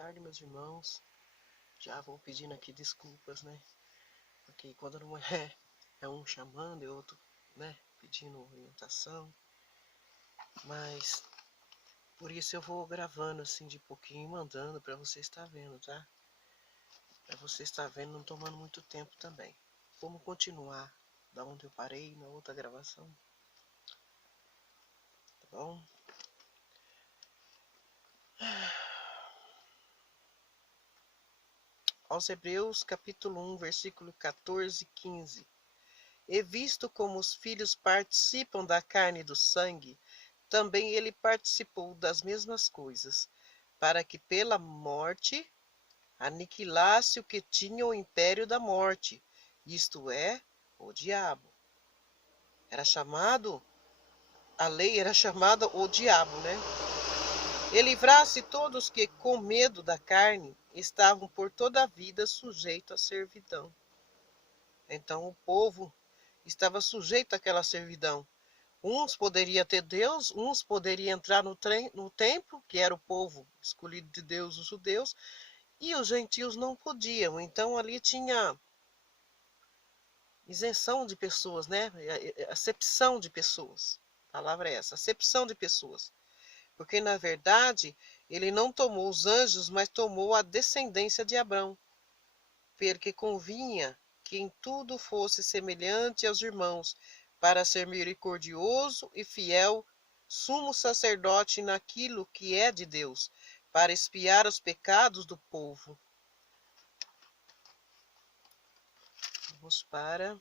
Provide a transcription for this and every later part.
tarde, meus irmãos. Já vou pedindo aqui desculpas, né? Porque quando não é um chamando e outro, né? Pedindo orientação. Mas por isso eu vou gravando assim de pouquinho e mandando para você estar vendo, tá? Para você estar vendo, não tomando muito tempo também. Vamos continuar da onde eu parei na outra gravação. Tá bom? Aos Hebreus, capítulo 1, versículo 14 e 15. E visto como os filhos participam da carne e do sangue, também ele participou das mesmas coisas, para que pela morte aniquilasse o que tinha o império da morte, isto é, o diabo. A lei era chamada o diabo, né? E livrasse todos que, com medo da carne, estavam por toda a vida sujeitos à servidão. Então o povo estava sujeito àquela servidão. Uns poderiam ter Deus, uns poderiam entrar no templo, que era o povo escolhido de Deus, os judeus, e os gentios não podiam. Então ali tinha isenção de pessoas, né? Acepção de pessoas. A palavra é essa, acepção de pessoas. Porque, na verdade, ele não tomou os anjos, mas tomou a descendência de Abrão. Porque convinha que em tudo fosse semelhante aos irmãos, para ser misericordioso e fiel, sumo sacerdote naquilo que é de Deus, para expiar os pecados do povo. Vamos para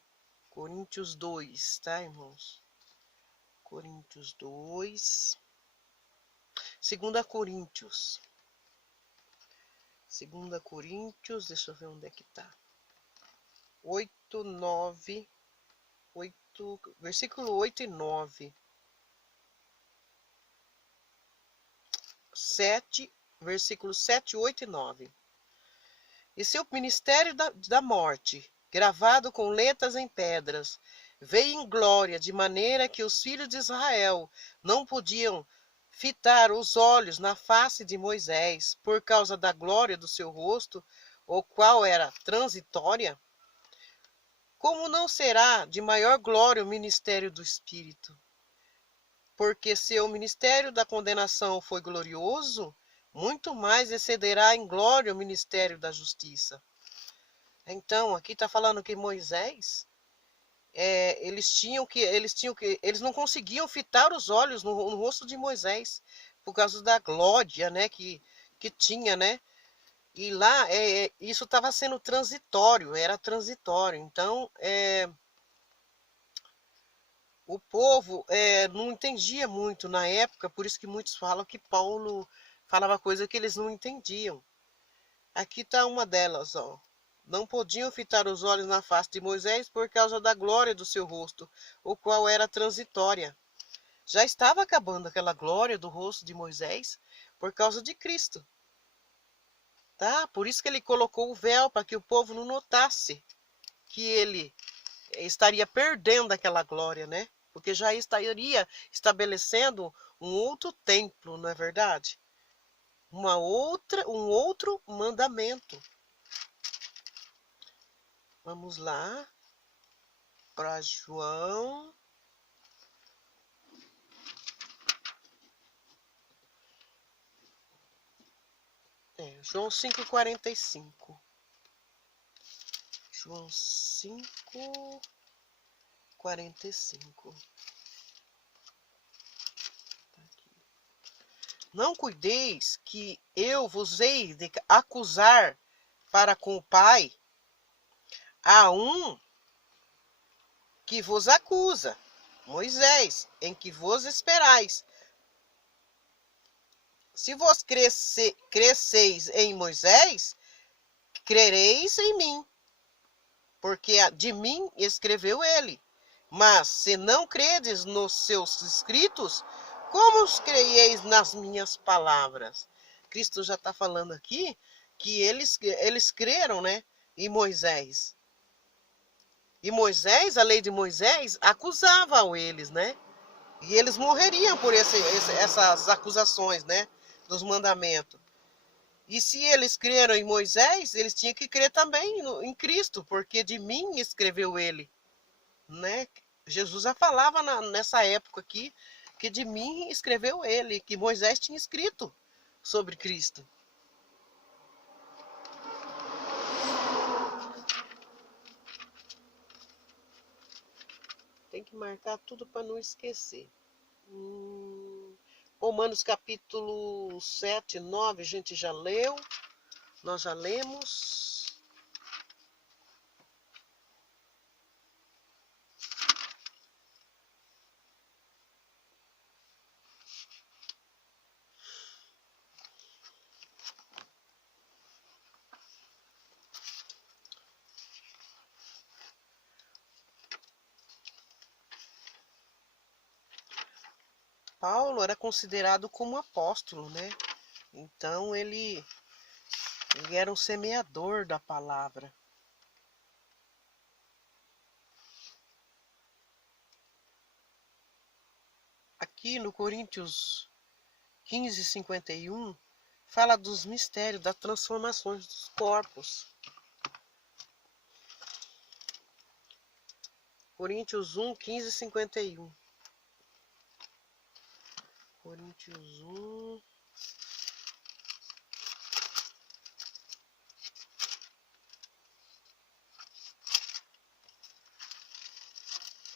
Coríntios 2, tá, irmãos? Coríntios 2. 2 Coríntios. 2 Coríntios, deixa eu ver onde é que tá. 8, 9, 8, versículo 8 e 9. 7, versículos 7, 8 e 9. E seu ministério da morte, gravado com letras em pedras, veio em glória, de maneira que os filhos de Israel não podiam fitar os olhos na face de Moisés, por causa da glória do seu rosto, o qual era transitória. Como não será de maior glória o ministério do Espírito? Porque se o ministério da condenação foi glorioso, muito mais excederá em glória o ministério da justiça. Então, aqui está falando que Moisés, eles não conseguiam fitar os olhos no rosto de Moisés, por causa da glória, né, que tinha, né? E lá, isso estava sendo transitório, era transitório. Então, o povo não entendia muito na época, por isso que muitos falam que Paulo falava coisa que eles não entendiam. Aqui está uma delas, ó. Não podiam fitar os olhos na face de Moisés por causa da glória do seu rosto, o qual era transitória. Já estava acabando aquela glória do rosto de Moisés por causa de Cristo. Tá? Por isso que ele colocou o véu, para que o povo não notasse que ele estaria perdendo aquela glória, né? Porque já estaria estabelecendo um outro templo, não é verdade? Um outro mandamento. Vamos lá para João. João 5,45. João 5,45. Tá aqui. Não cuideis que eu vos hei de acusar para com o Pai. Há um que vos acusa, Moisés, em que vos esperais. Se vos cresceis em Moisés, crereis em mim, porque de mim escreveu ele. Mas se não credes nos seus escritos, como os creieis nas minhas palavras? Cristo já está falando aqui que eles creram, né, em Moisés. E Moisés, a lei de Moisés, acusava eles, né? E eles morreriam por essas acusações, né? Dos mandamentos. E se eles creram em Moisés, eles tinham que crer também em Cristo, porque de mim escreveu ele, né? Jesus já falava nessa época aqui que de mim escreveu ele, que Moisés tinha escrito sobre Cristo. Tem que marcar tudo para não esquecer. Romanos capítulo 7, 9, a gente já leu. Nós já lemos. Paulo era considerado como apóstolo, né? Então ele era um semeador da palavra. Aqui no Coríntios 15, 51, fala dos mistérios, das transformações dos corpos. Coríntios 1, 15, 51. Coríntios 1.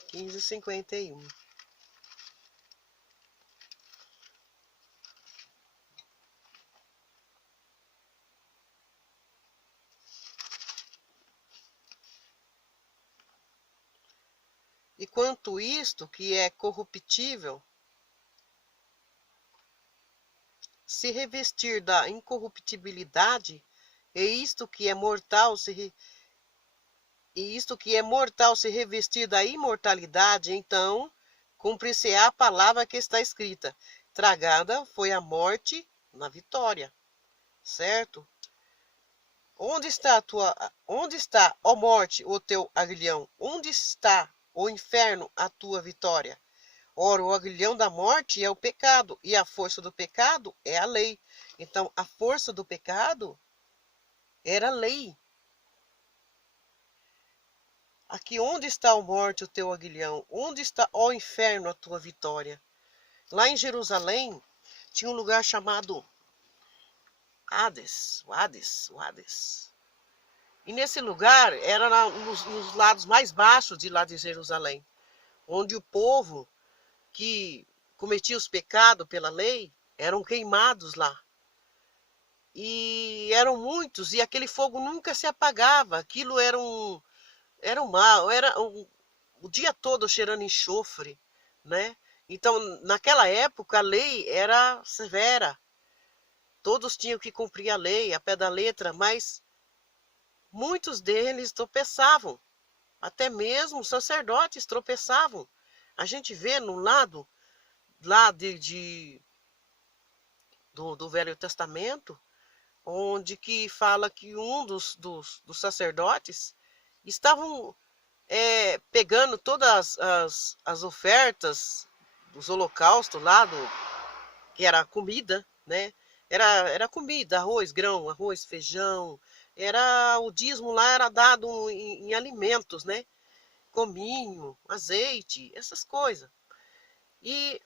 Quinze, 51. E quanto isto que é corruptível, se revestir da incorruptibilidade, e isto que é mortal se revestir da imortalidade, então cumprir-se-á a palavra que está escrita: tragada foi a morte na vitória. Certo? Onde está, ó morte, o teu aguilhão? Onde está, ó inferno, a tua vitória? Ora, o aguilhão da morte é o pecado, e a força do pecado é a lei. Então, a força do pecado era a lei. Aqui, onde está, ó morte, o teu aguilhão? Onde está, ó inferno, a tua vitória? Lá em Jerusalém, tinha um lugar chamado Hades. E nesse lugar, era nos lados mais baixos de lá de Jerusalém, onde o povo que cometia os pecados pela lei eram queimados lá. E eram muitos, e aquele fogo nunca se apagava. Aquilo era um mal, o dia todo cheirando enxofre, né? Então, naquela época, a lei era severa. Todos tinham que cumprir a lei, a pé da letra, mas muitos deles tropeçavam. Até mesmo os sacerdotes tropeçavam. A gente vê no lado lá do Velho Testamento, onde que fala que um dos sacerdotes estavam pegando todas as ofertas dos holocaustos lá, que era comida, né? Era comida, arroz, feijão. O dízimo lá era dado em alimentos, né? Cominho, azeite, essas coisas. E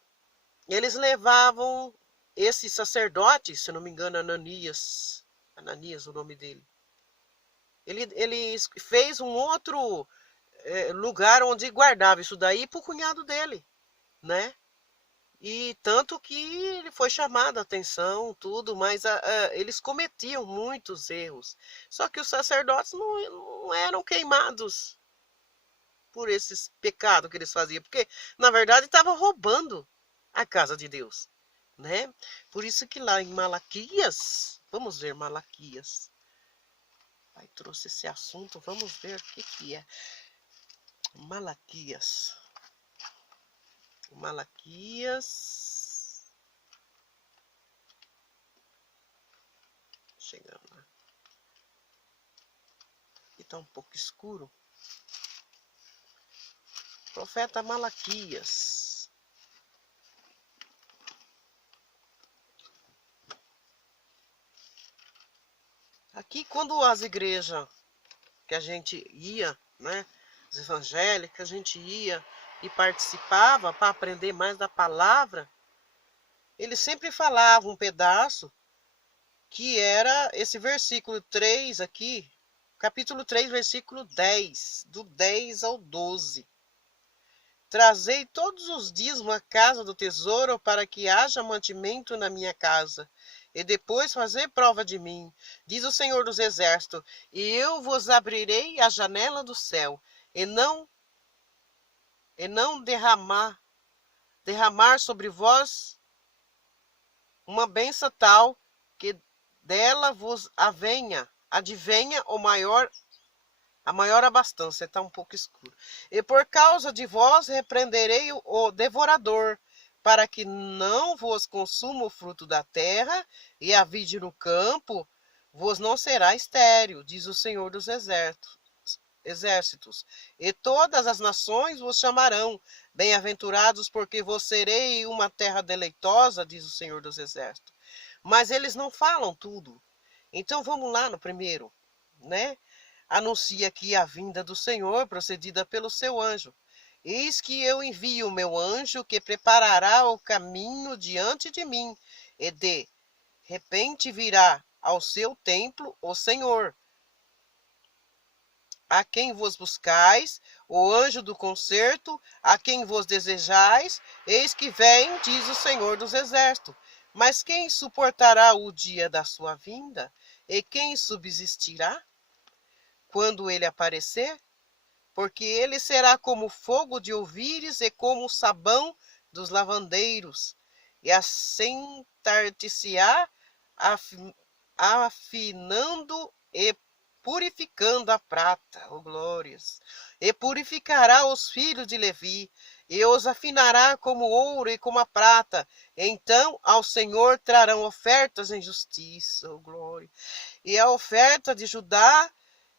eles levavam esse sacerdote, se não me engano, Ananias, o nome dele. Ele fez um outro lugar onde guardava isso daí para o cunhado dele, né? E tanto que ele foi chamado a atenção, tudo, mas eles cometiam muitos erros. Só que os sacerdotes não eram queimados por esses pecados que eles faziam, porque na verdade estavam roubando a casa de Deus, né? Por isso que lá em Malaquias, vamos ver Malaquias. Pai trouxe esse assunto, vamos ver o que é. Malaquias. Chegando lá. Aqui está um pouco escuro. Profeta Malaquias. Aqui, quando as igrejas que a gente ia, né, as evangélicas, a gente ia e participava para aprender mais da palavra, eles sempre falavam um pedaço que era esse versículo 3 aqui, capítulo 3, versículo 10, do 10 ao 12. Trazei todos os dias uma casa do tesouro para que haja mantimento na minha casa, e depois fazer prova de mim, diz o Senhor dos Exércitos, e eu vos abrirei a janela do céu, e não derramar sobre vós uma bênção tal que dela vos advenha a maior abastança. Está um pouco escuro. E por causa de vós repreenderei o devorador, para que não vos consuma o fruto da terra, e a vide no campo vos não será estéril, diz o Senhor dos exércitos. E todas as nações vos chamarão bem-aventurados, porque vos serei uma terra deleitosa, diz o Senhor dos exércitos. Mas eles não falam tudo. Então vamos lá no primeiro, né? Anuncia aqui a vinda do Senhor, procedida pelo seu anjo. Eis que eu envio o meu anjo, que preparará o caminho diante de mim, e de repente virá ao seu templo o Senhor, a quem vos buscais, o anjo do concerto, a quem vos desejais, eis que vem, diz o Senhor dos exércitos. Mas quem suportará o dia da sua vinda? E quem subsistirá quando ele aparecer? Porque ele será como fogo de ouvires e como o sabão dos lavandeiros, e assentar-te-se-á, afinando e purificando a prata, oh glórias, e purificará os filhos de Levi, e os afinará como ouro e como a prata. Então ao Senhor trarão ofertas em justiça, oh glória, e a oferta de Judá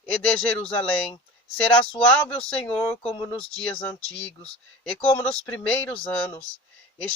e de Jerusalém. Será suave o Senhor como nos dias antigos, e como nos primeiros anos. E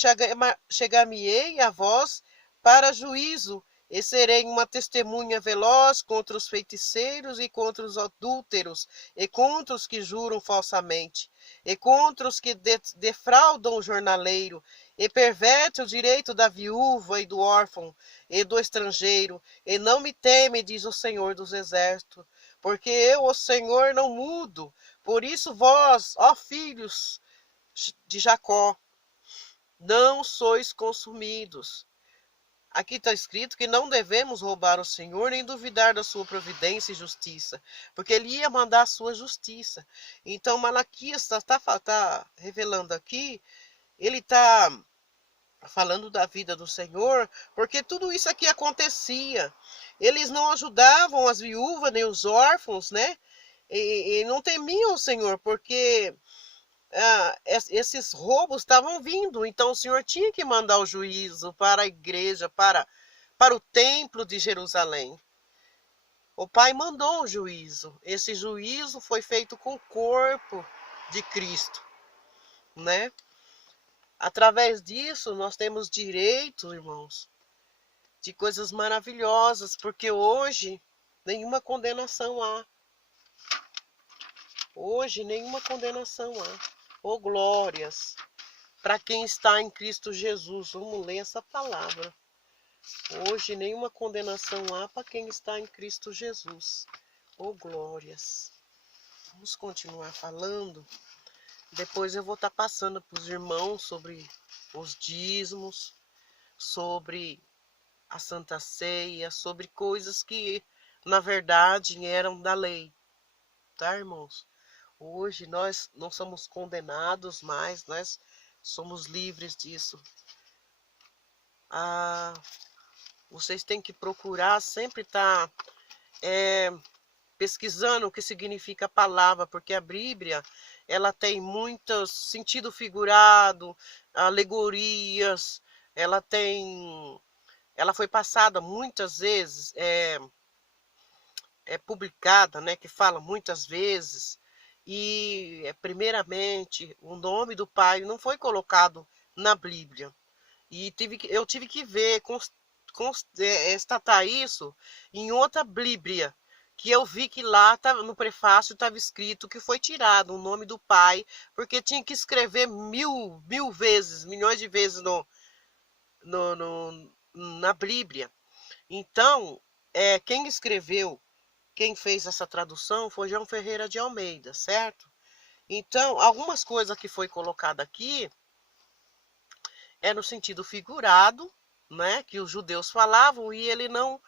chegar-me-ei a vós para juízo, e serei uma testemunha veloz contra os feiticeiros e contra os adúlteros, e contra os que juram falsamente, e contra os que defraudam o jornaleiro, e pervertem o direito da viúva e do órfão, e do estrangeiro, e não me teme, diz o Senhor dos exércitos, porque eu, o Senhor, não mudo. Por isso vós, ó filhos de Jacó, não sois consumidos. Aqui está escrito que não devemos roubar o Senhor, nem duvidar da sua providência e justiça, porque ele ia mandar a sua justiça. Então Malaquias está revelando aqui, ele está falando da vida do Senhor, porque tudo isso aqui acontecia. Eles não ajudavam as viúvas nem os órfãos, né? E não temiam o Senhor, porque esses roubos estavam vindo. Então o Senhor tinha que mandar o juízo para a igreja, para o templo de Jerusalém. O Pai mandou o juízo. Esse juízo foi feito com o corpo de Cristo, né? Através disso, nós temos direito, irmãos, de coisas maravilhosas, porque hoje nenhuma condenação há. Hoje nenhuma condenação há. Oh, glórias! Para quem está em Cristo Jesus, vamos ler essa palavra. Hoje nenhuma condenação há para quem está em Cristo Jesus. Oh, glórias! Vamos continuar falando. Depois eu vou estar passando para os irmãos sobre os dízimos, sobre a Santa Ceia, sobre coisas que, na verdade, eram da lei. Tá, irmãos? Hoje nós não somos condenados mais, nós somos livres disso. Vocês têm que procurar sempre estar pesquisando o que significa a palavra, porque a Bíblia, ela tem muito sentido figurado, alegorias, ela foi passada muitas vezes, publicada, né, que fala muitas vezes, e primeiramente o nome do Pai não foi colocado na Bíblia, e eu tive que ver constatar isso em outra Bíblia, que eu vi que lá no prefácio estava escrito que foi tirado o nome do pai, porque tinha que escrever mil vezes, milhões de vezes na Bíblia. Então, quem fez essa tradução foi João Ferreira de Almeida, certo? Então, algumas coisas que foi colocada aqui é no sentido figurado, né, que os judeus falavam, e ele não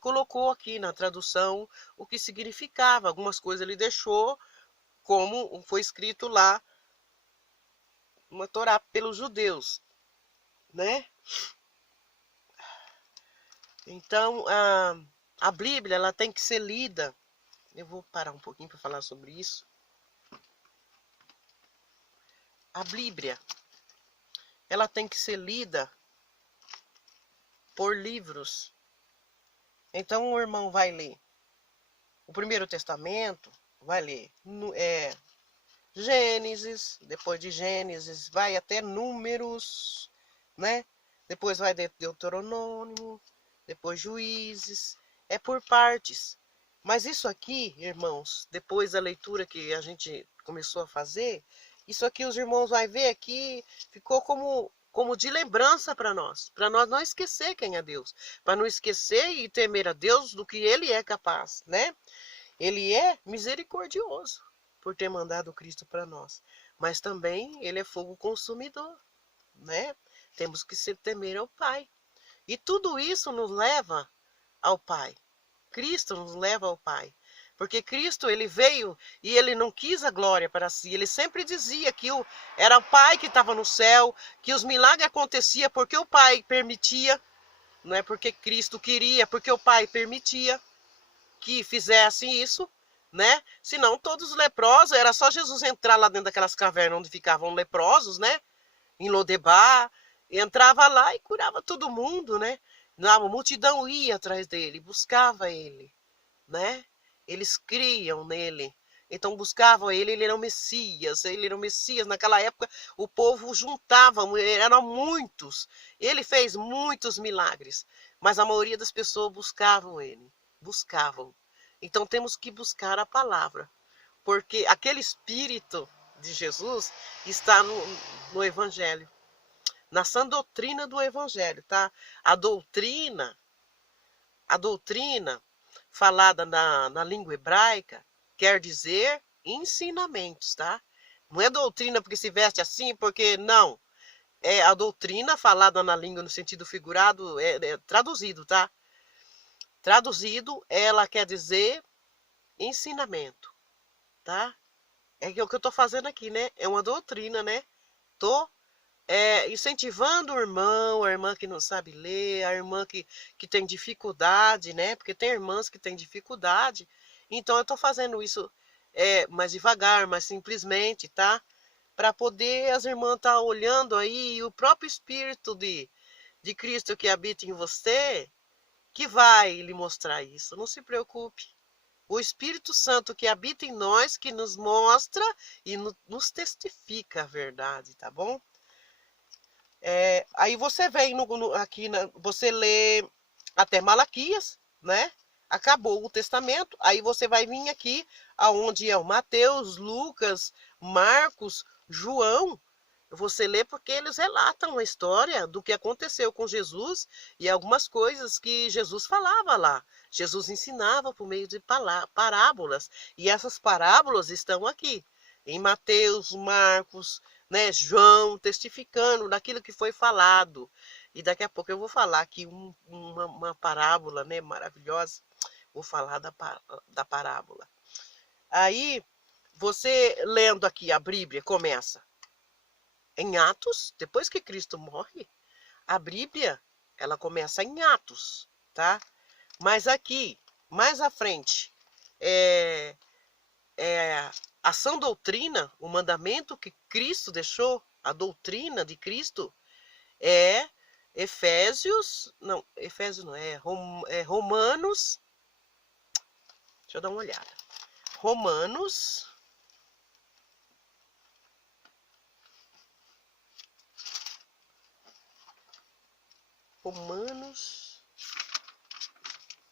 colocou aqui na tradução o que significava. Algumas coisas ele deixou como foi escrito lá na Torá pelos judeus, né? Então, a Bíblia ela tem que ser lida. Eu vou parar um pouquinho para falar sobre isso. A Bíblia ela tem que ser lida por livros. Então, o irmão vai ler o Primeiro Testamento, vai ler Gênesis, depois de Gênesis vai até Números, né? Depois vai Deuteronômio, depois Juízes, é por partes. Mas isso aqui, irmãos, depois da leitura que a gente começou a fazer, isso aqui os irmãos vão ver aqui, ficou como de lembrança para nós não esquecer quem é Deus, para não esquecer e temer a Deus do que Ele é capaz, né? Ele é misericordioso por ter mandado Cristo para nós, mas também Ele é fogo consumidor, né? Temos que se temer ao Pai. E tudo isso nos leva ao Pai. Cristo nos leva ao Pai. Porque Cristo, ele veio e ele não quis a glória para si. Ele sempre dizia que era o Pai que estava no céu, que os milagres aconteciam porque o Pai permitia, não é porque Cristo queria, porque o Pai permitia que fizessem isso, né? Senão todos os leprosos, era só Jesus entrar lá dentro daquelas cavernas onde ficavam leprosos, né? Em Lodebar, entrava lá e curava todo mundo, né? A multidão ia atrás dele, buscava ele, né? Eles criam nele. Então buscavam ele, ele era o Messias, Naquela época o povo juntava, eram muitos. Ele fez muitos milagres, mas a maioria das pessoas buscavam. Então temos que buscar a palavra, porque aquele espírito de Jesus está no Evangelho, na sã doutrina do Evangelho, tá? A doutrina falada na língua hebraica quer dizer ensinamentos, tá? Não é doutrina porque se veste assim, porque não. É a doutrina falada na língua no sentido figurado, traduzido, tá? Traduzido, ela quer dizer ensinamento, tá? É o que eu tô fazendo aqui, né? É uma doutrina, né? Tô incentivando o irmão, a irmã que não sabe ler, a irmã que tem dificuldade, né? Porque tem irmãs que têm dificuldade. Então eu estou fazendo isso mais devagar, mais simplesmente, tá? Para poder as irmãs estar olhando aí e o próprio Espírito de Cristo que habita em você, que vai lhe mostrar isso. Não se preocupe. O Espírito Santo que habita em nós, que nos mostra e nos testifica a verdade, tá bom? Aí você vem aqui, você lê até Malaquias, né? Acabou o testamento, aí você vai vir aqui aonde é o Mateus, Lucas, Marcos, João. Você lê porque eles relatam a história do que aconteceu com Jesus e algumas coisas que Jesus falava lá. Jesus ensinava por meio de parábolas, e essas parábolas estão aqui em Mateus, Marcos, né, João, testificando daquilo que foi falado. E daqui a pouco eu vou falar aqui uma parábola, né, maravilhosa. Vou falar da parábola. Aí, você lendo aqui a Bíblia, começa em Atos, depois que Cristo morre, a Bíblia, ela começa em Atos, tá? Mas aqui, mais à frente, a sã doutrina, o mandamento que Cristo deixou, a doutrina de Cristo, é Efésios não, Romanos, deixa eu dar uma olhada, Romanos, Romanos.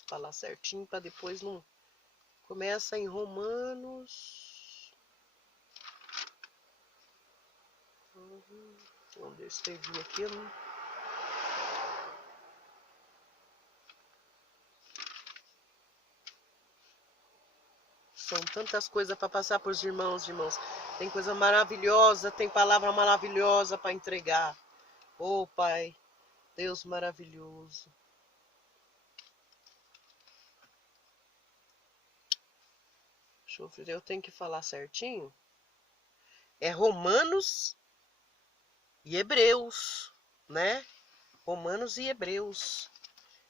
Vou falar certinho para depois não. Começa em Romanos. Onde eu escrevi aqui, né? São tantas coisas para passar para os irmãos, irmãos. Tem coisa maravilhosa, tem palavra maravilhosa para entregar. Oh, Pai, Deus maravilhoso. Deixa eu ver, eu tenho que falar certinho. É Romanos e Hebreus, né? Romanos e Hebreus.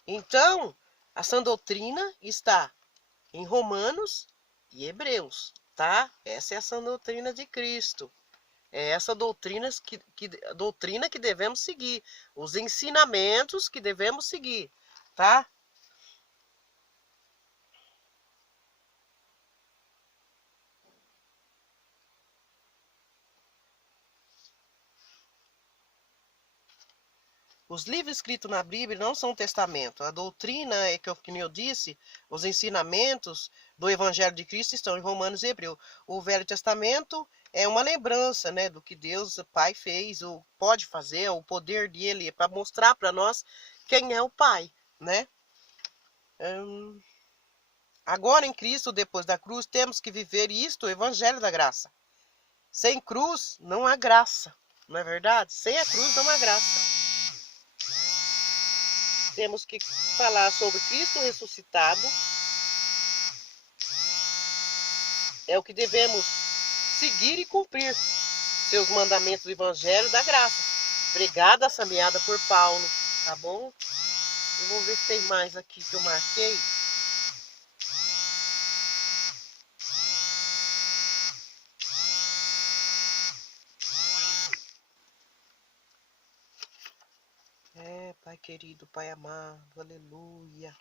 Então, a sã doutrina está em Romanos e Hebreus, tá? Essa é a sã doutrina de Cristo. É essa doutrina que devemos seguir. Os ensinamentos que devemos seguir, tá? Os livros escritos na Bíblia não são testamento. A doutrina, é que eu disse, os ensinamentos do Evangelho de Cristo estão em Romanos e Hebreus. O Velho Testamento é uma lembrança, né, do que Deus, o Pai, fez, ou pode fazer, o poder dele, para mostrar para nós quem é o Pai, né? Agora em Cristo, depois da cruz, temos que viver isto, o Evangelho da graça. Sem cruz, não há graça, não é verdade? Sem a cruz, não há graça. Temos que falar sobre Cristo ressuscitado. É o que devemos seguir e cumprir. Seus mandamentos do Evangelho da graça. Pregada, semeada por Paulo. Tá bom? Eu vou ver se tem mais aqui que eu marquei. Pai querido, Pai amado, aleluia.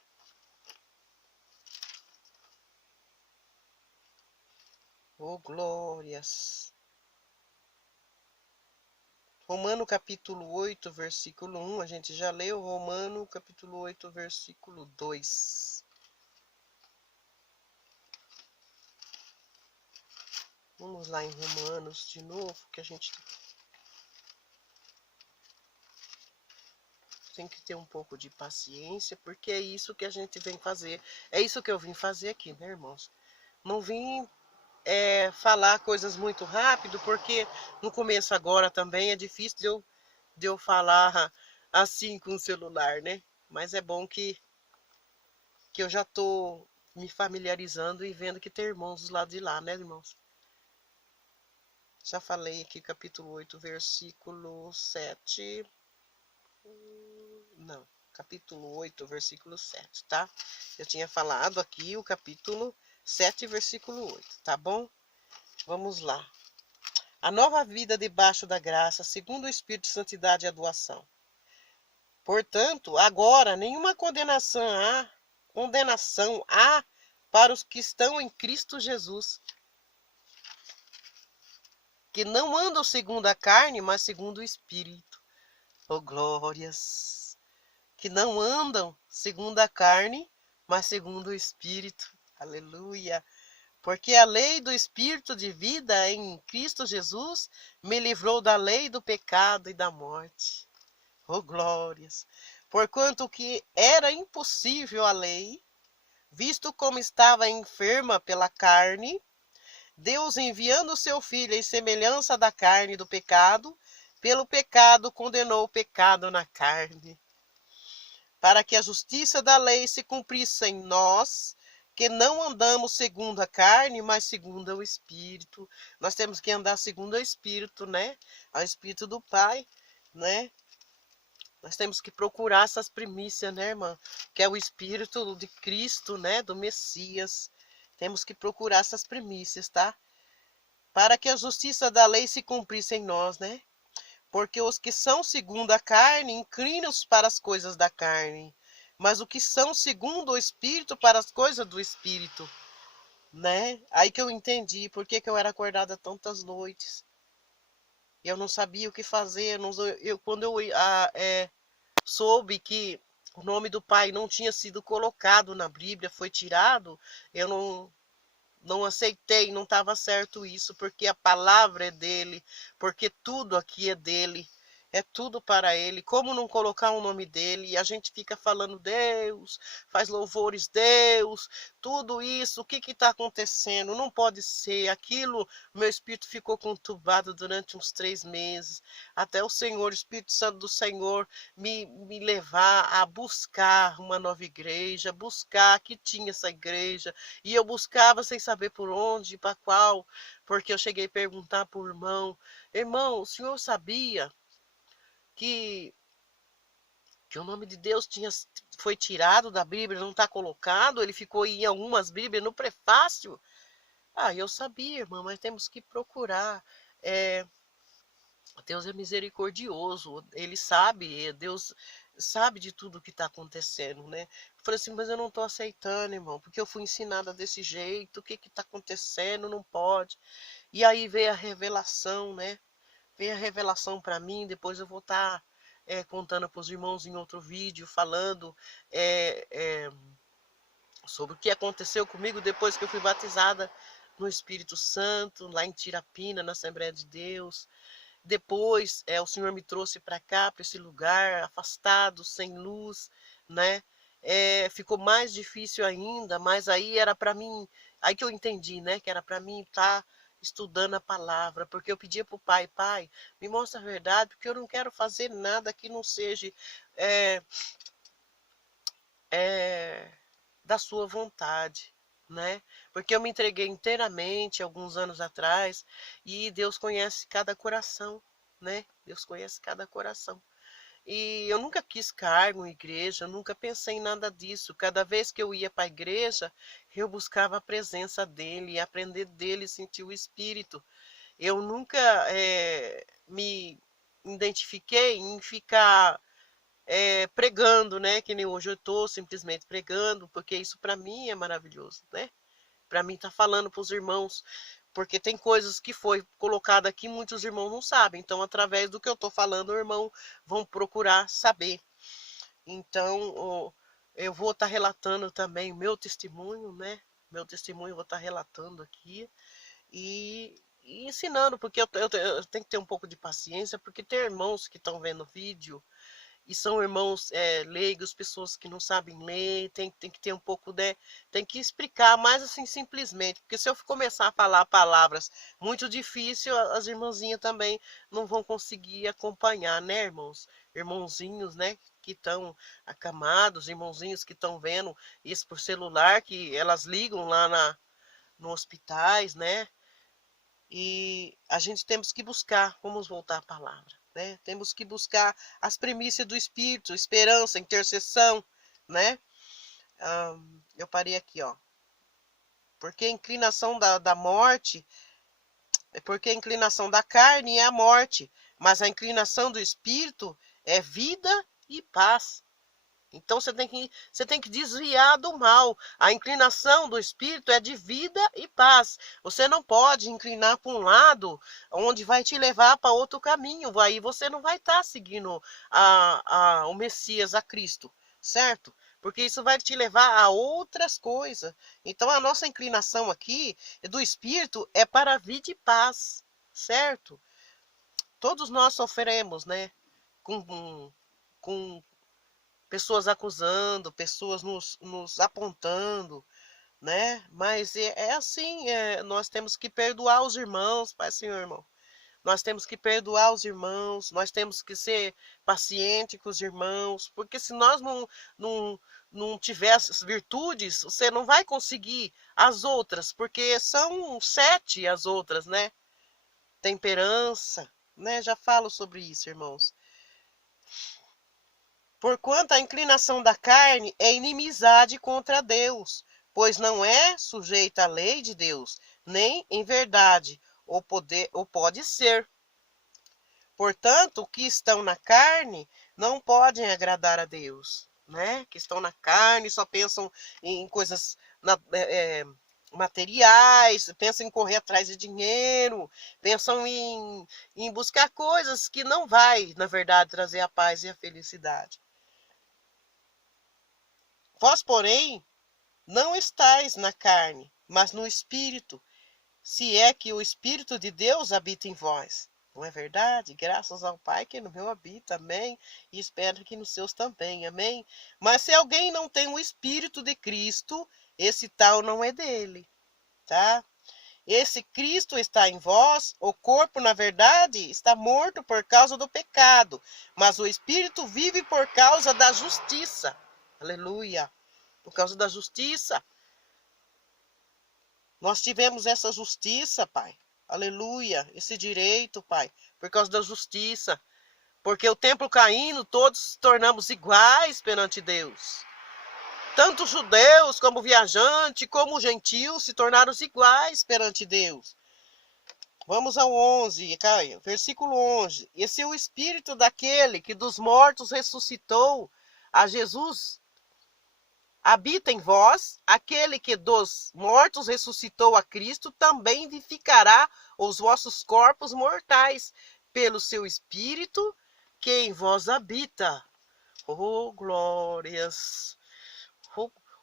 Oh, glórias. Romano capítulo 8, versículo 1, a gente já leu. Romano capítulo 8, versículo 2. Vamos lá em Romanos de novo, que a gente tem que ter um pouco de paciência, porque é isso que a gente vem fazer. É isso que eu vim fazer aqui, né, irmãos? Não vim falar coisas muito rápido, porque no começo agora também é difícil de eu falar assim com o celular, né? Mas é bom que eu já tô me familiarizando e vendo que tem irmãos do lado de lá, né, irmãos? Já falei aqui capítulo 8, versículo 7. Não, capítulo 8, versículo 7, tá? Eu tinha falado aqui o capítulo 7, versículo 8, tá bom? Vamos lá. A nova vida debaixo da graça, segundo o Espírito de Santidade e a doação. Portanto, agora nenhuma condenação há para os que estão em Cristo Jesus, que não andam segundo a carne, mas segundo o Espírito. Oh, glórias! Que não andam segundo a carne, mas segundo o Espírito. Aleluia! Porque a lei do Espírito de vida em Cristo Jesus me livrou da lei do pecado e da morte. Oh, glórias! Porquanto que era impossível a lei, visto como estava enferma pela carne, Deus enviando o seu Filho em semelhança da carne do pecado, pelo pecado condenou o pecado na carne, para que a justiça da lei se cumprisse em nós, que não andamos segundo a carne, mas segundo o Espírito. Nós temos que andar segundo o Espírito, né? Ao Espírito do Pai, né? Nós temos que procurar essas primícias, né, irmã? Que é o Espírito de Cristo, né? Do Messias. Temos que procurar essas primícias, tá? Para que a justiça da lei se cumprisse em nós, né? Porque os que são segundo a carne inclinam-se para as coisas da carne, mas os que são segundo o Espírito para as coisas do Espírito, né? Aí que eu entendi por que eu era acordada tantas noites. Eu não sabia o que fazer, quando eu soube que o nome do pai não tinha sido colocado na Bíblia, foi tirado, eu não aceitei, não estava certo isso, porque a palavra é dele, porque tudo aqui é dele, é tudo para ele. Como não colocar o nome dele? E a gente fica falando Deus, faz louvores, Deus, tudo isso, o que está acontecendo? Não pode ser aquilo. Meu espírito ficou conturbado durante uns 3 meses, até o Senhor, o Espírito Santo do Senhor, me levar a buscar uma nova igreja, buscar que tinha essa igreja, e eu buscava sem saber por onde, para qual, porque eu cheguei a perguntar para o irmão, irmão, o senhor sabia que, que o nome de Deus foi tirado da Bíblia, não está colocado, ele ficou em algumas Bíblias no prefácio? Ah, eu sabia, irmão, mas temos que procurar. Deus é misericordioso, ele sabe, Deus sabe de tudo que está acontecendo, né? Eu falei assim, mas eu não estou aceitando, irmão, porque eu fui ensinada desse jeito, o que está acontecendo, não pode. E aí veio a revelação, né? Veio a revelação para mim, depois eu vou estar contando para os irmãos em outro vídeo, falando sobre o que aconteceu comigo depois que eu fui batizada no Espírito Santo, lá em Tirapina, na Assembleia de Deus. Depois, o Senhor me trouxe para cá, para esse lugar, afastado, sem luz, né? Ficou mais difícil ainda, mas aí era para mim, aí que eu entendi, né? Que era para mim estar estudando a palavra, porque eu pedia para o pai, pai, me mostra a verdade, porque eu não quero fazer nada que não seja da sua vontade, né? Porque eu me entreguei inteiramente alguns anos atrás e Deus conhece cada coração, né? Deus conhece cada coração. E eu nunca quis cargo em igreja, eu nunca pensei em nada disso. Cada vez que eu ia para a igreja, eu buscava a presença dele, aprender dele, sentir o Espírito. Eu nunca me identifiquei em ficar pregando, né? Que nem hoje eu estou simplesmente pregando, porque isso para mim é maravilhoso, né? Para mim tá falando para os irmãos, porque tem coisas que foi colocada aqui muitos irmãos não sabem. Então, através do que eu estou falando, o irmão vão procurar saber. Então, eu vou estar relatando também o meu testemunho, né? Meu testemunho eu vou estar relatando aqui e ensinando, porque eu tenho que ter um pouco de paciência, porque tem irmãos que estão vendo o vídeo e são irmãos leigos, pessoas que não sabem ler, tem que ter um pouco de... Tem que explicar mais assim simplesmente, porque se eu começar a falar palavras muito difíceis, as irmãzinhas também não vão conseguir acompanhar, né, irmãos? Irmãozinhos, né, que estão acamados, irmãozinhos que estão vendo isso por celular, que elas ligam lá no hospitais, né? E a gente temos que buscar, vamos voltar à palavra, né? Temos que buscar as premissas do Espírito, esperança, intercessão, né? Eu parei aqui, ó. Porque a inclinação da morte, porque a inclinação da carne é a morte, mas a inclinação do Espírito é vida e paz. Então você tem que desviar do mal. A inclinação do espírito é de vida e paz. Você não pode inclinar para um lado onde vai te levar para outro caminho. Aí você não vai estar seguindo o Messias, a Cristo, certo? Porque isso vai te levar a outras coisas. Então a nossa inclinação aqui do espírito é para a vida e paz, certo? Todos nós sofremos, né? Com pessoas acusando, pessoas nos apontando, né? Mas é assim, nós temos que perdoar os irmãos, Pai Senhor, irmão. Nós temos que perdoar os irmãos, nós temos que ser paciente com os irmãos, porque se nós não tiver essas virtudes, você não vai conseguir as outras, porque são 7 as outras, né? Temperança, né? Já falo sobre isso, irmãos. Porquanto a inclinação da carne é inimizade contra Deus, pois não é sujeita à lei de Deus, nem em verdade, ou pode ser. Portanto, os que estão na carne não podem agradar a Deus, né? Que estão na carne só pensam em coisas materiais, pensam em correr atrás de dinheiro, pensam em buscar coisas que não vai, na verdade, trazer a paz e a felicidade. Vós, porém, não estáis na carne, mas no Espírito, se é que o Espírito de Deus habita em vós. Não é verdade? Graças ao Pai que no meu habita, amém? E espero que nos seus também, amém? Mas se alguém não tem o Espírito de Cristo, esse tal não é dele, tá? Esse Cristo está em vós, o corpo, na verdade, está morto por causa do pecado, mas o Espírito vive por causa da justiça. Aleluia! Por causa da justiça. Nós tivemos essa justiça, Pai. Aleluia! Esse direito, Pai, por causa da justiça. Porque o templo caindo, todos nos tornamos iguais perante Deus. Tanto judeus, como viajantes, como gentios se tornaram iguais perante Deus. Vamos ao 11, Caio, versículo 11. Esse é o Espírito daquele que dos mortos ressuscitou a Jesus. Habita em vós, aquele que dos mortos ressuscitou a Cristo, também vivificará os vossos corpos mortais, pelo seu Espírito que em vós habita. Oh, glórias!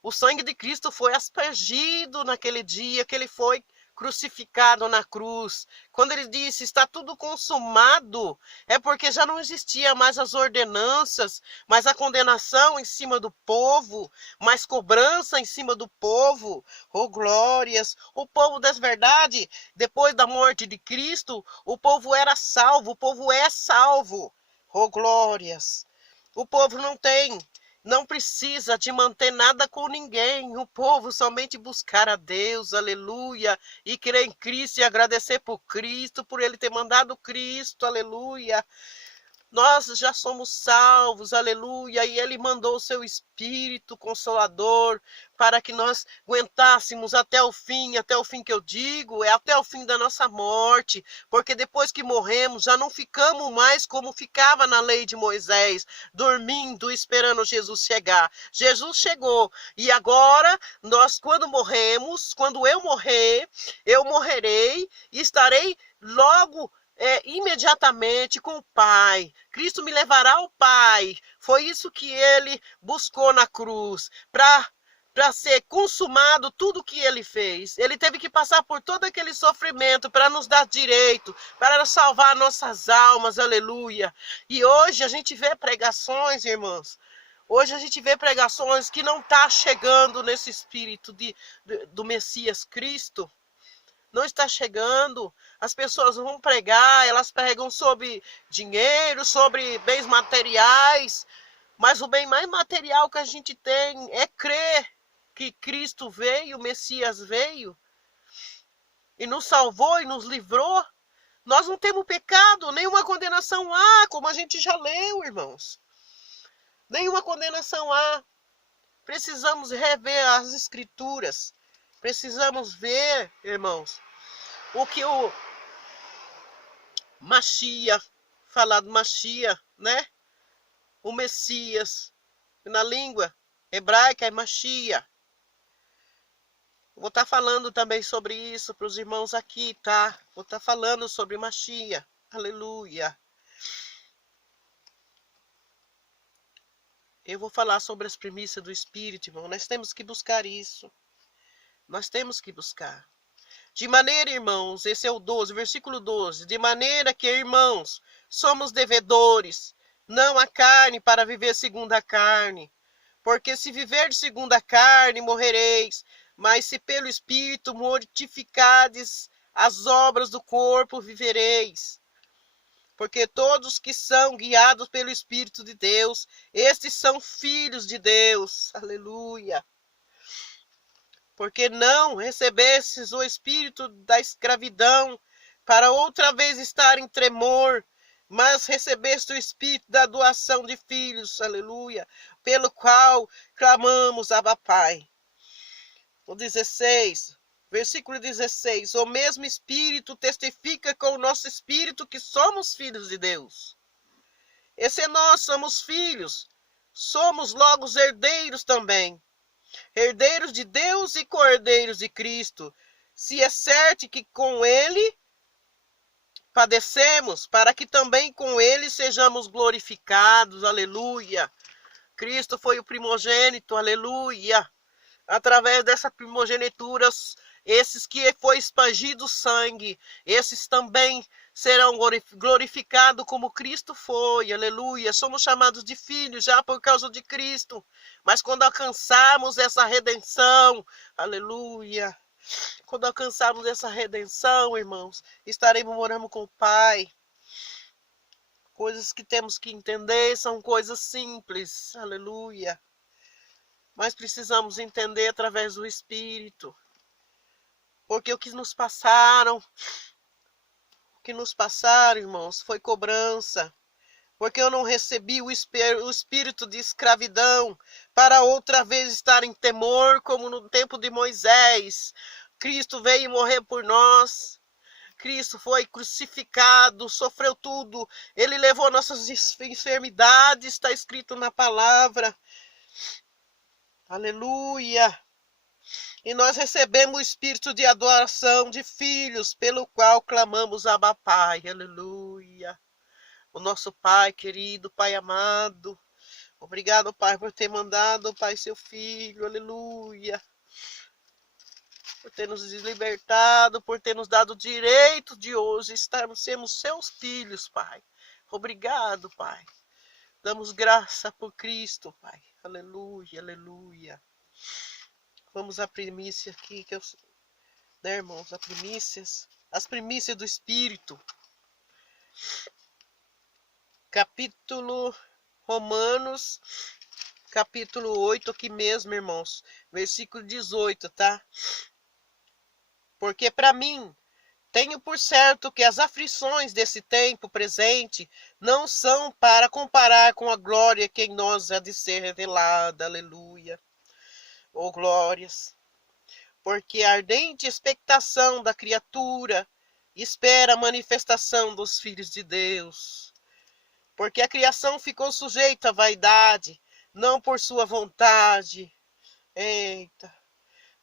O sangue de Cristo foi aspergido naquele dia que ele foi crucificado na cruz. Quando ele disse, está tudo consumado, é porque já não existia mais as ordenanças, mais a condenação em cima do povo, mais cobrança em cima do povo. Oh, glórias! O povo das verdades, depois da morte de Cristo, o povo era salvo, o povo é salvo. Oh, glórias! O povo não precisa de manter nada com ninguém. O povo somente buscar a Deus, aleluia, e crer em Cristo e agradecer por Cristo, por Ele ter mandado Cristo, aleluia. Nós já somos salvos, aleluia, e Ele mandou o seu Espírito Consolador para que nós aguentássemos até o fim que eu digo, é até o fim da nossa morte, porque depois que morremos já não ficamos mais como ficava na lei de Moisés, dormindo, esperando Jesus chegar. Jesus chegou, e agora nós quando morremos, quando eu morrer, eu morrerei e estarei logo imediatamente com o Pai. Cristo me levará ao Pai. Foi isso que ele buscou na cruz, para ser consumado tudo que ele fez. Ele teve que passar por todo aquele sofrimento para nos dar direito, para salvar nossas almas, aleluia. E hoje a gente vê pregações, irmãos. Hoje a gente vê pregações que não está chegando nesse espírito do Messias Cristo. Não está chegando. As pessoas vão pregar, elas pregam sobre dinheiro, sobre bens materiais, mas o bem mais material que a gente tem é crer que Cristo veio, o Messias veio e nos salvou e nos livrou. Nós não temos pecado, nenhuma condenação há, como a gente já leu, irmãos. Nenhuma condenação há. Precisamos rever as Escrituras. Precisamos ver, irmãos, o que o Machia, falar do Machia, né? O Messias, na língua hebraica é Machia. Vou estar falando também sobre isso para os irmãos aqui, tá? Vou estar falando sobre Machia, aleluia. Eu vou falar sobre as premissas do Espírito, irmão. Nós temos que buscar isso. Nós temos que buscar. De maneira, irmãos, esse é o 12, versículo 12. De maneira que, irmãos, somos devedores, não a carne, para viver segundo a carne. Porque se viver segundo a carne, morrereis. Mas se pelo Espírito mortificardes as obras do corpo, vivereis. Porque todos que são guiados pelo Espírito de Deus, estes são filhos de Deus. Aleluia. Porque não recebestes o espírito da escravidão, para outra vez estar em tremor, mas recebeste o espírito da doação de filhos, aleluia, pelo qual clamamos, Abba Pai. O 16, versículo 16, o mesmo Espírito testifica com o nosso espírito que somos filhos de Deus. E se nós somos filhos, somos logo os herdeiros também. Herdeiros de Deus e co-herdeiros de Cristo, se é certo que com ele padecemos, para que também com ele sejamos glorificados, aleluia. Cristo foi o primogênito, aleluia. Através dessa primogenitura, esses que foi expandido sangue, esses também serão glorificados como Cristo foi, aleluia. Somos chamados de filhos já por causa de Cristo, mas quando alcançarmos essa redenção, aleluia, quando alcançarmos essa redenção, irmãos, estaremos morando com o Pai. Coisas que temos que entender são coisas simples, aleluia. Mas precisamos entender através do Espírito. Porque o que nos passaram, irmãos, foi cobrança. Porque eu não recebi o espírito de escravidão para outra vez estar em temor, como no tempo de Moisés. Cristo veio morrer por nós. Cristo foi crucificado, sofreu tudo. Ele levou nossas enfermidades, está escrito na palavra. Aleluia! E nós recebemos o espírito de adoração de filhos, pelo qual clamamos Abba Pai. Aleluia! O nosso Pai querido, Pai amado. Obrigado, Pai, por ter mandado, Pai, seu Filho. Aleluia! Por ter nos libertado, por ter nos dado o direito de hoje sermos seus filhos, Pai. Obrigado, Pai. Damos graça por Cristo, Pai. Aleluia, aleluia. Vamos à primícia aqui, né, irmãos? As primícias do Espírito. Capítulo Romanos, capítulo 8, aqui mesmo, irmãos. Versículo 18, tá? Porque para mim, tenho por certo que as aflições desse tempo presente não são para comparar com a glória que em nós há de ser revelada. Aleluia. Oh, glórias. Porque a ardente expectação da criatura espera a manifestação dos filhos de Deus. Porque a criação ficou sujeita à vaidade, não por sua vontade. Eita.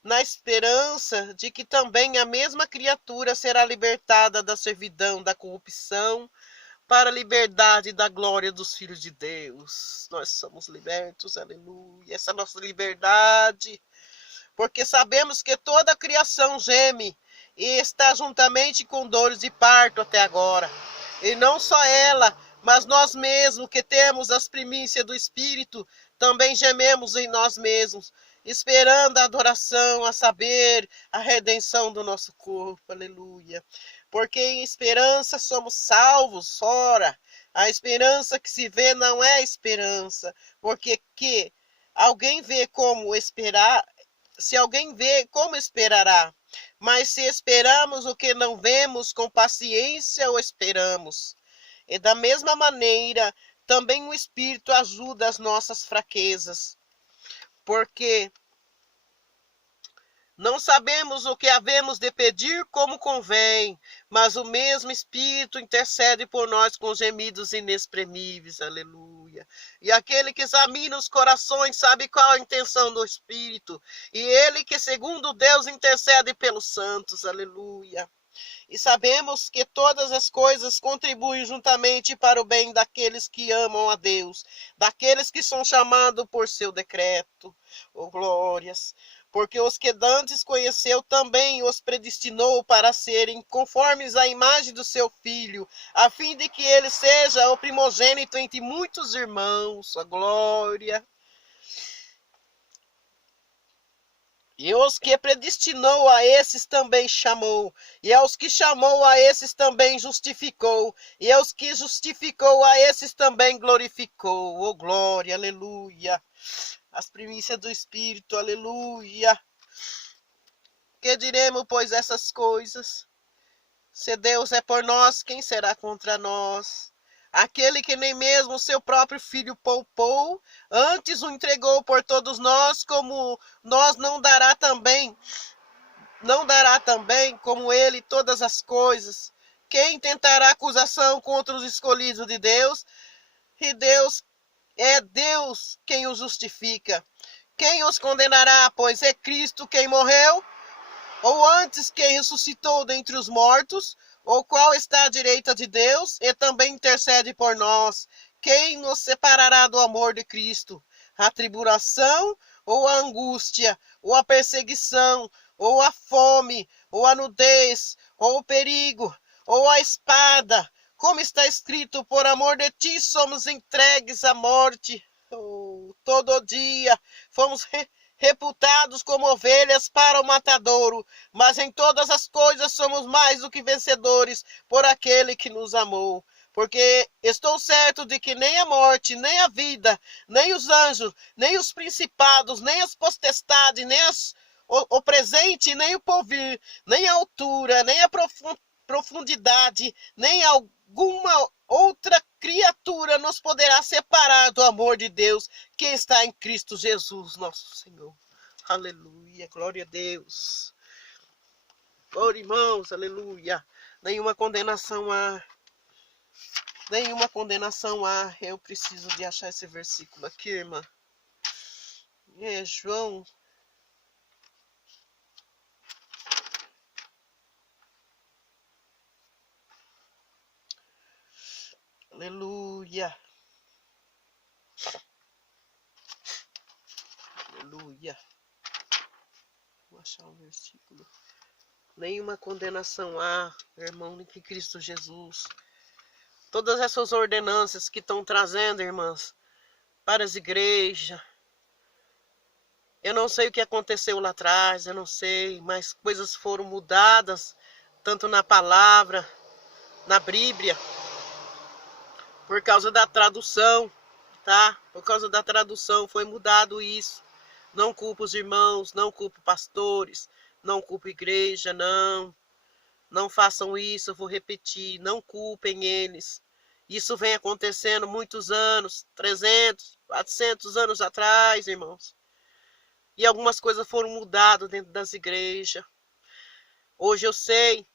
Na esperança de que também a mesma criatura será libertada da servidão, da corrupção, para a liberdade da glória dos filhos de Deus. Nós somos libertos, aleluia. Essa nossa liberdade, porque sabemos que toda a criação geme e está juntamente com dores de parto até agora. E não só ela, mas nós mesmos que temos as primícias do Espírito, também gememos em nós mesmos, esperando a adoração, a saber, a redenção do nosso corpo, aleluia. Porque em esperança somos salvos, ora, a esperança que se vê não é esperança, porque que alguém vê como esperar, se alguém vê, como esperará? Mas se esperamos o que não vemos, com paciência o esperamos. E da mesma maneira, também o Espírito ajuda as nossas fraquezas, porque não sabemos o que havemos de pedir como convém, mas o mesmo Espírito intercede por nós com gemidos inexprimíveis, aleluia. E aquele que examina os corações sabe qual a intenção do Espírito, e ele que segundo Deus intercede pelos santos, aleluia. E sabemos que todas as coisas contribuem juntamente para o bem daqueles que amam a Deus, daqueles que são chamados por seu decreto. Oh, glórias! Porque os que dantes conheceu também os predestinou para serem conformes à imagem do seu Filho, a fim de que ele seja o primogênito entre muitos irmãos. A glória! E os que predestinou a esses também chamou, e aos que chamou a esses também justificou, e aos que justificou a esses também glorificou. Oh, glória, aleluia! As primícias do Espírito, aleluia! Que diremos, pois, essas coisas? Se Deus é por nós, quem será contra nós? Aquele que nem mesmo o seu próprio Filho poupou, antes o entregou por todos nós, como nós não dará também como ele todas as coisas. Quem tentará acusação contra os escolhidos de Deus? E Deus quem os justifica. Quem os condenará? Pois é Cristo quem morreu, ou antes quem ressuscitou dentre os mortos, o qual está à direita de Deus e também intercede por nós. Quem nos separará do amor de Cristo? a tribulação, ou a angústia, ou a perseguição, ou a fome, ou a nudez, ou o perigo, ou a espada. Como está escrito, por amor de ti somos entregues à morte. Oh, todo dia fomos reputados como ovelhas para o matadouro, mas em todas as coisas somos mais do que vencedores por aquele que nos amou. Porque estou certo de que nem a morte, nem a vida, nem os anjos, nem os principados, nem as potestades, nem o presente, nem o porvir, nem a altura, nem a profundidade, nem alguma outra criatura nos poderá separar do amor de Deus que está em Cristo Jesus, nosso Senhor. Aleluia, glória a Deus. Glória, irmãos, aleluia. Nenhuma condenação há. Nenhuma condenação há. Eu preciso de achar esse versículo aqui, irmã. É João. Aleluia. Aleluia. Vou achar o versículo. Nenhuma condenação há, irmão, em Cristo Jesus. Todas essas ordenanças que estão trazendo, irmãs, para as igrejas. Eu não sei o que aconteceu lá atrás, eu não sei, mas coisas foram mudadas, tanto na palavra, na Bíblia, por causa da tradução, tá? Por causa da tradução foi mudado isso. Não culpo os irmãos, não culpo pastores, não culpo igreja, não. Não façam isso, eu vou repetir, não culpem eles. Isso vem acontecendo muitos anos, 300, 400 anos atrás, irmãos. E algumas coisas foram mudadas dentro das igrejas. Hoje eu sei,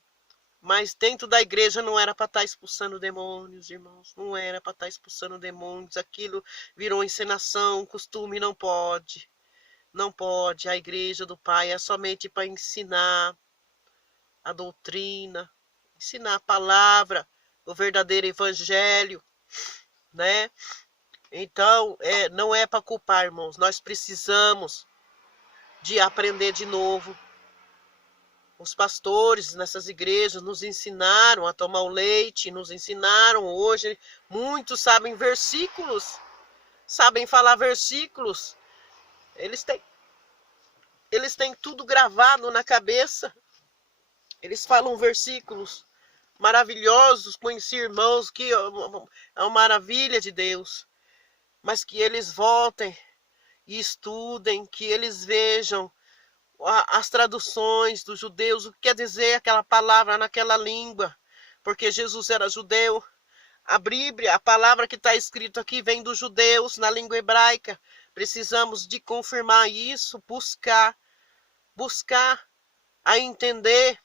mas dentro da igreja não era para estar expulsando demônios, irmãos. Não era para estar expulsando demônios. Aquilo virou encenação, costume, não pode. Não pode. A igreja do Pai é somente para ensinar a doutrina, ensinar a palavra, o verdadeiro evangelho, né? Então, não é para culpar, irmãos. Nós precisamos de aprender de novo. Os pastores nessas igrejas nos ensinaram a tomar o leite, nos ensinaram hoje. Muitos sabem versículos, sabem falar versículos. Eles têm tudo gravado na cabeça. Eles falam versículos maravilhosos. Conheci irmãos que é uma maravilha de Deus. Mas que eles voltem e estudem, que eles vejam as traduções dos judeus, o que quer dizer aquela palavra naquela língua, porque Jesus era judeu. A Bíblia, a palavra que está escrito aqui vem dos judeus na língua hebraica. Precisamos de confirmar isso, buscar a entender.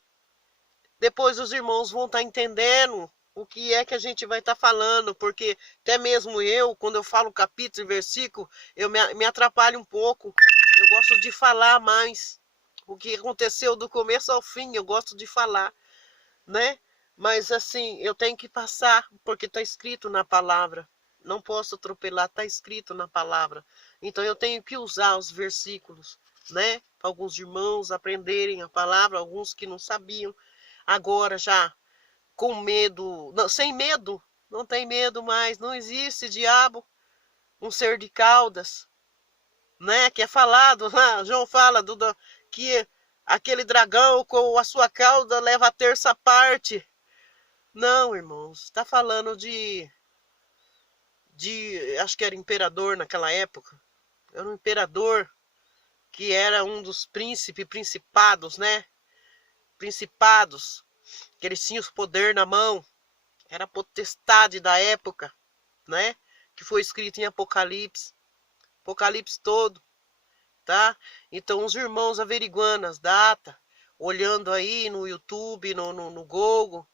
Depois os irmãos vão estar entendendo o que é que a gente vai estar falando, porque até mesmo eu, quando eu falo capítulo e versículo, eu me atrapalho um pouco. Eu gosto de falar mais. O que aconteceu do começo ao fim, eu gosto de falar, né? Mas assim, eu tenho que passar, porque está escrito na palavra. Não posso atropelar, está escrito na palavra. Então eu tenho que usar os versículos, né? Para alguns irmãos aprenderem a palavra, alguns que não sabiam. Agora já com medo, não, sem medo, não tem medo mais, não existe diabo, um ser de caudas, né? Que é falado, João fala que aquele dragão com a sua cauda leva a terça parte. Não, irmãos, está falando acho que era imperador naquela época, era um imperador que era um dos principados, né? Principados, que eles tinham o poder na mão, era a potestade da época, né? Que foi escrito em Apocalipse todo, tá? Então os irmãos averiguando as datas, olhando aí no YouTube, no Google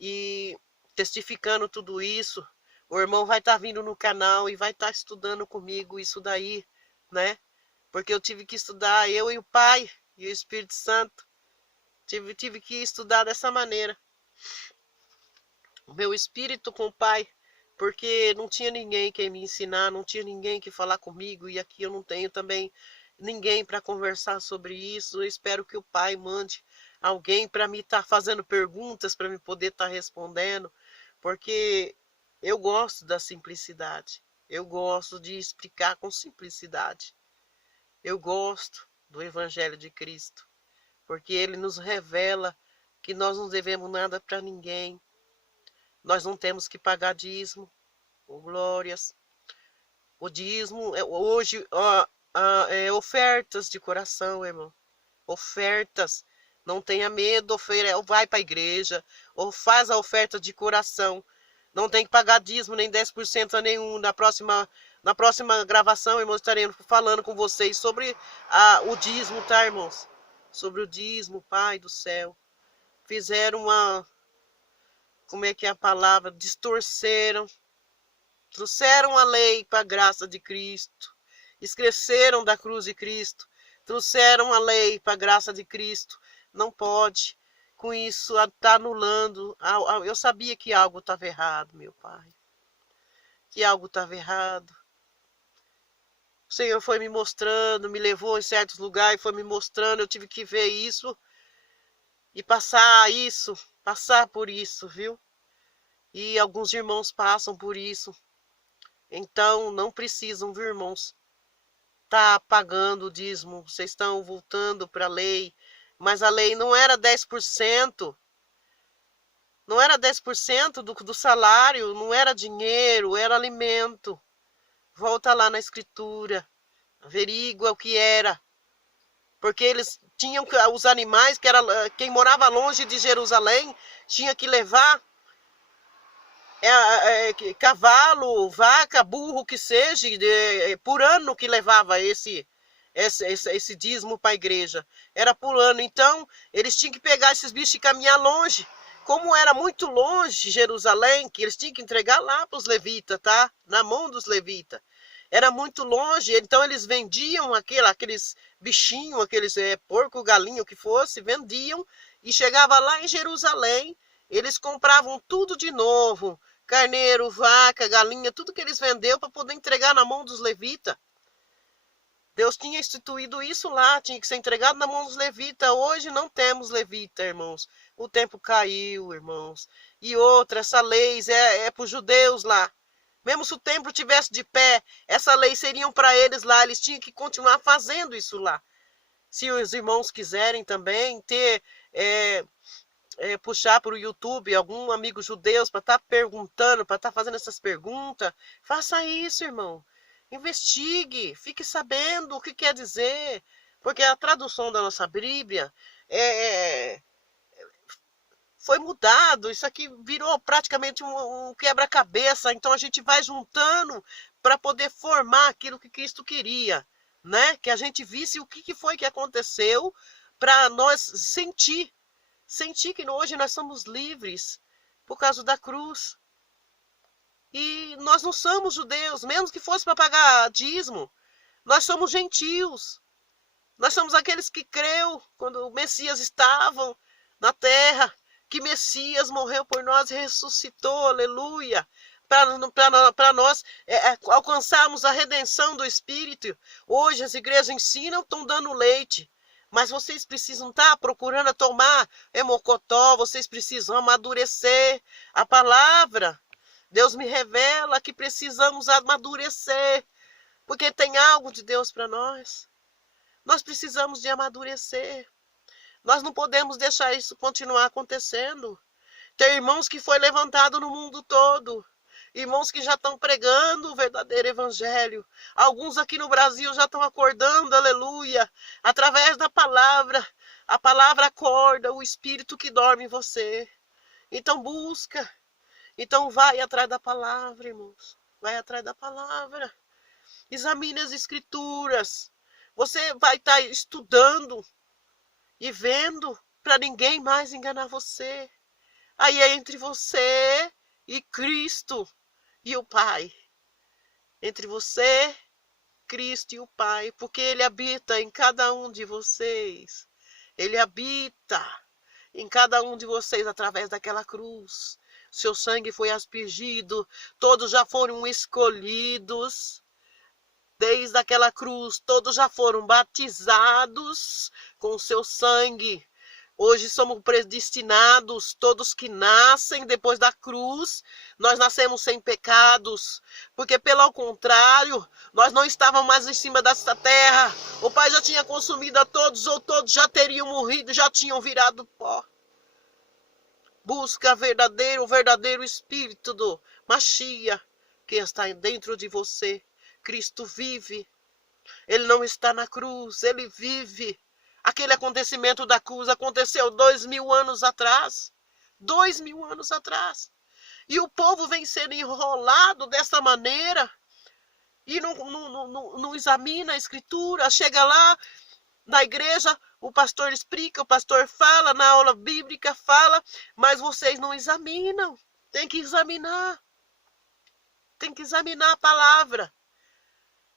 e testificando tudo isso, o irmão vai estar vindo no canal e vai estar estudando comigo isso daí, né? Porque eu tive que estudar, eu e o Pai e o Espírito Santo. Tive que estudar dessa maneira. O meu espírito com o Pai, porque não tinha ninguém que me ensinar, não tinha ninguém que falar comigo, e aqui eu não tenho também ninguém para conversar sobre isso. Eu espero que o Pai mande alguém para me estar fazendo perguntas, para me poder estar respondendo, porque eu gosto da simplicidade. Eu gosto de explicar com simplicidade. Eu gosto do Evangelho de Cristo, porque ele nos revela que nós não devemos nada para ninguém. Nós não temos que pagar dízimo, oh, glórias. O dízimo hoje é ofertas de coração, irmão. Ofertas. Não tenha medo, vai para a igreja, ou faz a oferta de coração. Não tem que pagar dízimo, nem 10% a nenhum. Na próxima gravação, irmãos, estaremos falando com vocês sobre o dízimo, tá, irmãos? Sobre o dízimo, Pai do céu. Fizeram como é que é a palavra? Distorceram. Trouxeram a lei para a graça de Cristo. Esqueceram da cruz de Cristo. Trouxeram a lei para a graça de Cristo. Não pode. Com isso, está anulando. Eu sabia que algo estava errado, meu Pai. Que algo estava errado. O Senhor foi me mostrando, me levou em certos lugares, foi me mostrando. Eu tive que ver isso e passar por isso, viu? E alguns irmãos passam por isso. Então, não precisam, viu, irmãos, tá pagando o dízimo. Vocês estão voltando para a lei. Mas a lei não era 10%. Não era 10% do salário, não era dinheiro, era alimento. Volta lá na escritura. Averigua o que era. Porque eles tinham os animais, quem morava longe de Jerusalém, tinha que levar cavalo, vaca, burro, que seja, por ano que levava esse dízimo para a igreja. Era por ano. Então, eles tinham que pegar esses bichos e caminhar longe. Como era muito longe Jerusalém, que eles tinham que entregar lá para os levitas, tá? Na mão dos levitas. Era muito longe, então eles vendiam aqueles bichinhos, aqueles porco, galinha, o que fosse, vendiam e chegava lá em Jerusalém, eles compravam tudo de novo. Carneiro, vaca, galinha, tudo que eles venderam para poder entregar na mão dos levitas. Deus tinha instituído isso lá, tinha que ser entregado na mão dos levitas. Hoje não temos levita, irmãos. O tempo caiu, irmãos. E outra, essa lei é para os judeus lá. Mesmo se o templo tivesse de pé, essa lei seria para eles lá. Eles tinham que continuar fazendo isso lá. Se os irmãos quiserem também puxar para o YouTube algum amigo judeu para estar perguntando, para estar fazendo essas perguntas, faça isso, irmão. Investigue, fique sabendo o que quer dizer, porque a tradução da nossa Bíblia foi mudado, isso aqui virou praticamente um quebra-cabeça, então a gente vai juntando para poder formar aquilo que Cristo queria, né? Que a gente visse o que foi que aconteceu para nós sentir que hoje nós somos livres por causa da cruz. E nós não somos judeus, mesmo que fosse para pagar dízimo. Nós somos gentios. Nós somos aqueles que creu quando o Messias estava na terra, que Messias morreu por nós e ressuscitou, aleluia, para nós alcançarmos a redenção do Espírito. Hoje as igrejas ensinam, estão dando leite. Mas vocês precisam estar procurando tomar mocotó, vocês precisam amadurecer a palavra. Deus me revela que precisamos amadurecer, porque tem algo de Deus para nós. Nós precisamos de amadurecer. Nós não podemos deixar isso continuar acontecendo. Tem irmãos que foi levantado no mundo todo. Irmãos que já estão pregando o verdadeiro evangelho. Alguns aqui no Brasil já estão acordando, aleluia, através da palavra. A palavra acorda o espírito que dorme em você. Então busca. Então vai atrás da palavra, irmãos. Vai atrás da palavra. Examine as escrituras. Você vai estar estudando e vendo para ninguém mais enganar você. Aí é entre você e Cristo e o Pai. Entre você, Cristo e o Pai. Porque Ele habita em cada um de vocês. Ele habita em cada um de vocês através daquela cruz. seu sangue foi aspergido, todos já foram escolhidos. Desde aquela cruz, todos já foram batizados com o seu sangue. Hoje somos predestinados, todos que nascem depois da cruz, nós nascemos sem pecados, porque pelo contrário, nós não estávamos mais em cima desta terra. O Pai já tinha consumido a todos, ou todos já teriam morrido, já tinham virado pó. Busca o verdadeiro Espírito do Machia, que está dentro de você. Cristo vive, ele não está na cruz, ele vive. Aquele acontecimento da cruz aconteceu 2000 anos atrás. 2000 anos atrás. E o povo vem sendo enrolado dessa maneira. E não examina a escritura. Chega lá na igreja, o pastor explica, o pastor fala, na aula bíblica fala, mas vocês não examinam. Tem que examinar. Tem que examinar a palavra.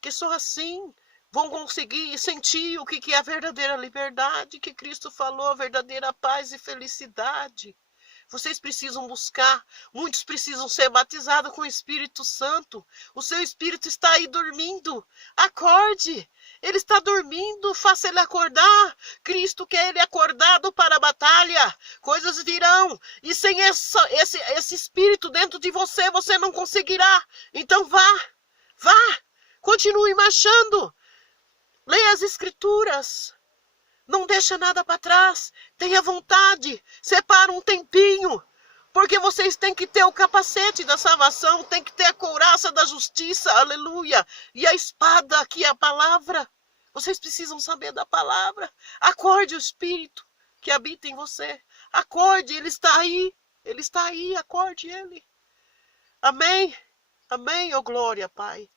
Que só assim vão conseguir sentir o que é a verdadeira liberdade, que Cristo falou, a verdadeira paz e felicidade. Vocês precisam buscar, muitos precisam ser batizados com o Espírito Santo. O seu espírito está aí dormindo. Acorde, ele está dormindo, faça ele acordar. Cristo quer ele acordado para a batalha. Coisas virão, e sem esse espírito dentro de você, você não conseguirá. Então vá. Continue marchando. Leia as escrituras. Não deixa nada para trás. Tenha vontade. Separa um tempinho. Porque vocês têm que ter o capacete da salvação. Tem que ter a couraça da justiça. Aleluia. E a espada, que é a palavra. Vocês precisam saber da palavra. Acorde o Espírito que habita em você. Acorde, ele está aí. Ele está aí. Acorde ele. Amém. Amém, oh glória, Pai.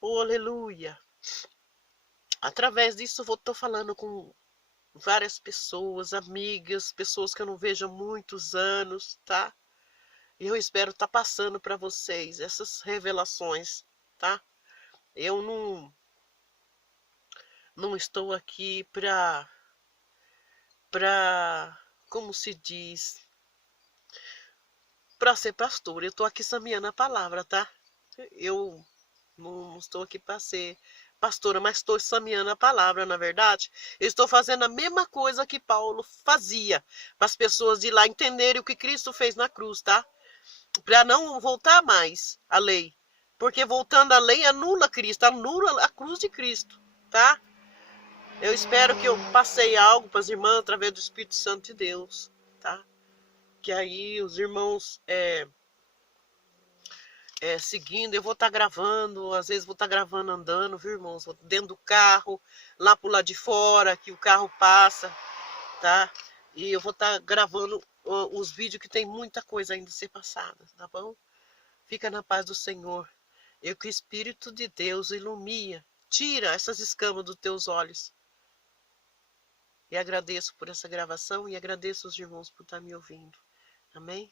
Oh, aleluia. Através disso eu estou falando com várias pessoas, amigas, pessoas que eu não vejo há muitos anos, tá? E eu espero estar passando para vocês essas revelações, tá? Eu não estou aqui como se diz, para ser pastor. Eu estou aqui examinando a palavra, tá? Eu não estou aqui para ser pastora, mas estou examinando a palavra, na verdade. Eu estou fazendo a mesma coisa que Paulo fazia, para as pessoas de lá entenderem o que Cristo fez na cruz, tá? Para não voltar mais à lei. Porque voltando à lei anula Cristo, anula a cruz de Cristo, tá? Eu espero que eu passei algo para as irmãs através do Espírito Santo de Deus, tá? Que aí os irmãos seguindo, eu vou estar gravando, às vezes vou estar gravando andando, viu, irmãos? Dentro do carro, lá pro lado de fora, que o carro passa, tá? E eu vou estar gravando os vídeos que tem muita coisa ainda a ser passada, tá bom? Fica na paz do Senhor. E que o Espírito de Deus ilumina, tira essas escamas dos teus olhos. E agradeço por essa gravação e agradeço os irmãos por estar me ouvindo. Amém?